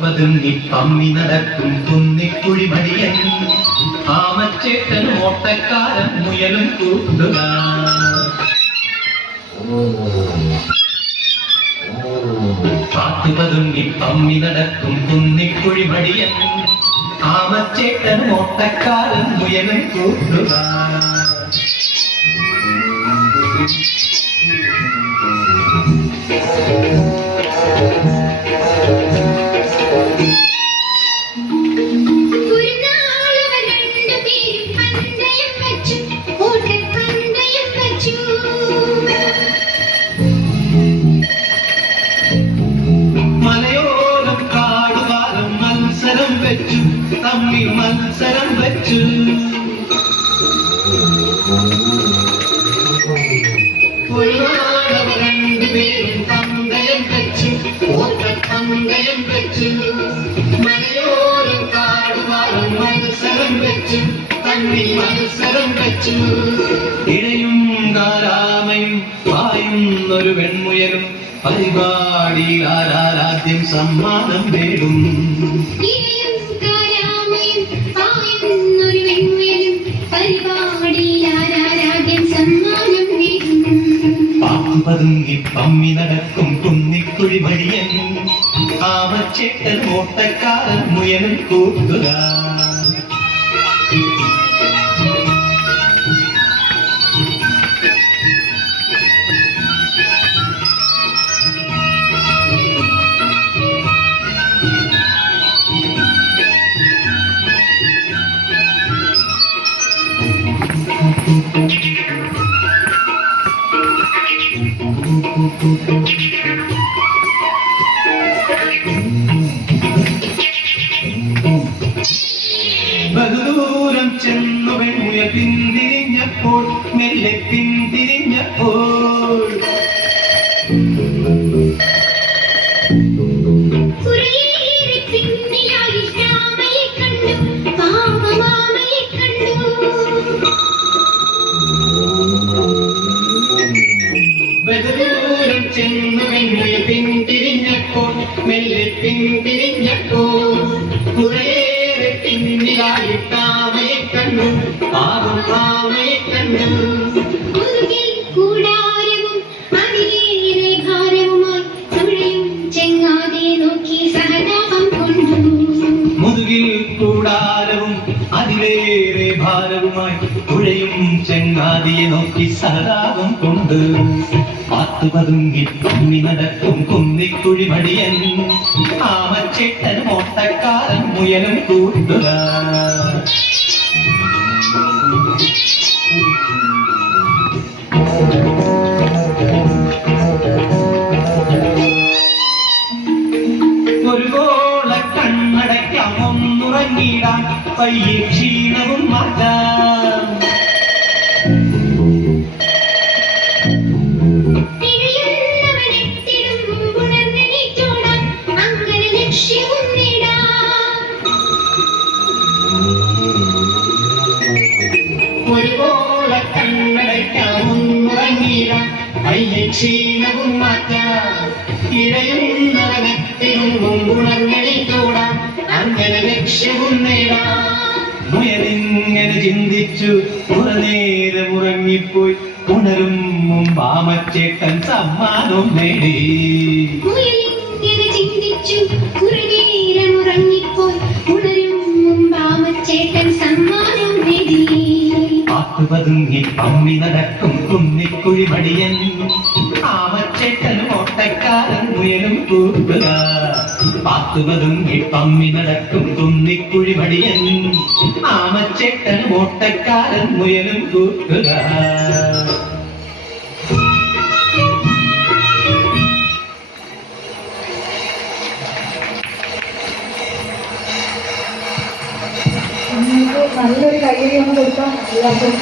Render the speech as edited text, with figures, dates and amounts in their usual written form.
പാത്തുപതുങ്ങി പമ്മി നടക്കും കുന്നിക്കുഴിമടിയൻ ആമച്ചേട്ടൻ ഓട്ടക്കാരൻ മുയലും കൂട്ടുകാർ. പാത്തുപതുങ്ങി പമ്മി നടക്കും കുന്നിക്കുഴിമടിയൻ ആമച്ചേട്ടൻ ഓട്ടക്കാരൻ മുയലും കൂട്ടുകാർ. മലയോരം കാടുവാരം മത്സരം വെച്ചു തമ്മിൽ മത്സരം വെച്ചു. രണ്ടുപേരും പന്തയം വെച്ചു ഓട്ടപ്പന്തയം വെച്ചു. മലയോരം കാടുവാരം മത്സരം വെച്ചു തമ്മിൽ മത്സരം വെച്ചു. ഇഴയും കാരാമയും പായുന്നൊരു വെൺമുയലും പരിപാടിയിൽ ആരാരാദ്യം സമ്മാനം നേടും. പാത്തുപതുങ്ങി പമ്മി നടക്കും കുന്നിക്കുഴിമടിയൻ ആമച്ചേട്ടൻ ഓട്ടക്കാരൻ മുയലും കൂട്ടുകാർ. ബഹുദൂരം ചെന്നു വെൺമുയ പിന്തിരിഞ്ഞപ്പോൾ മെല്ലെ പിന്തിരിഞ്ഞപ്പോൾ ബഹുദൂരം ചെന്നു വെൺമുയ പിന്തിരിഞ്ഞപ്പോൾ മെല്ലെ പിന്തിരിഞ്ഞപ്പോൾ കുറേയേറെ പിന്നിലായിട്ടാമയെ കണ്ടു പാവം ആമയെ കണ്ടു. കൂടാരവും അതിലേറെ ഭാരവുമായി തുഴയും ചെങ്ങാതിയെ നോക്കി സഹതാപം കൊണ്ടു. മുതുകിൽ കൂടാരവും അതിലേറെ ഭാരവുമായി തുഴയും ചെങ്ങാതിയെ നോക്കി സഹതാപം കൊണ്ട്. പാത്തുപതുങ്ങി പമ്മി നടക്കും കുന്നിക്കുഴിമടിയൻ ആമച്ചേട്ടൻ ഓട്ടക്കാരൻ മുയലും കൂട്ടുകാർ. ഒരു ഗോള കണ്ണടയ്ക്കാം ഒന്നുറങ്ങിടാൻ പയ്യെ ക്ഷീണവും മാറ്റാം. ഒരു ഗോള കണ്ണടയ്ക്കാം ഒന്നുറങ്ങിടാൻ പയ്യെ ക്ഷീണവും മാറ്റാം. ഇഴയുന്നവനത്തിനും മുമ്പുണർന്നെണീറ്റോടാം അങ്ങനെ ലക്ഷ്യവും നേടാം. മുയലിങ്ങനെ ചിന്തിച്ചു കുറനേരം ഉറങ്ങിപ്പോയി ഉണരും മുമ്പ് ആമച്ചേട്ടൻ സമ്മാനവും നേടി. ചിന്തിച്ചു കുറനേരം ഉറങ്ങിപ്പോയി ഉണരും മുമ്പ് ആമച്ചേട്ടൻ സമ്മാനം നേടി. പാത്തുപതുങ്ങി പമ്മി നടക്കും കുന്നിക്കുഴിമടിയൻ ആമച്ചേട്ടൻ ഓട്ടക്കാരൻ മുയലും കൂട്ടുകാർ. പാത്തുപതുങ്ങി പമ്മി നടക്കും കുന്നിക്കുഴിമടിയൻ ആമച്ചേട്ടൻ ഓട്ടക്കാരൻ മുയലും കൂട്ടുകാർ. നല്ലൊരു കയ്യടി ഒന്ന് കൊടുക്കാം എല്ലാവർക്കും.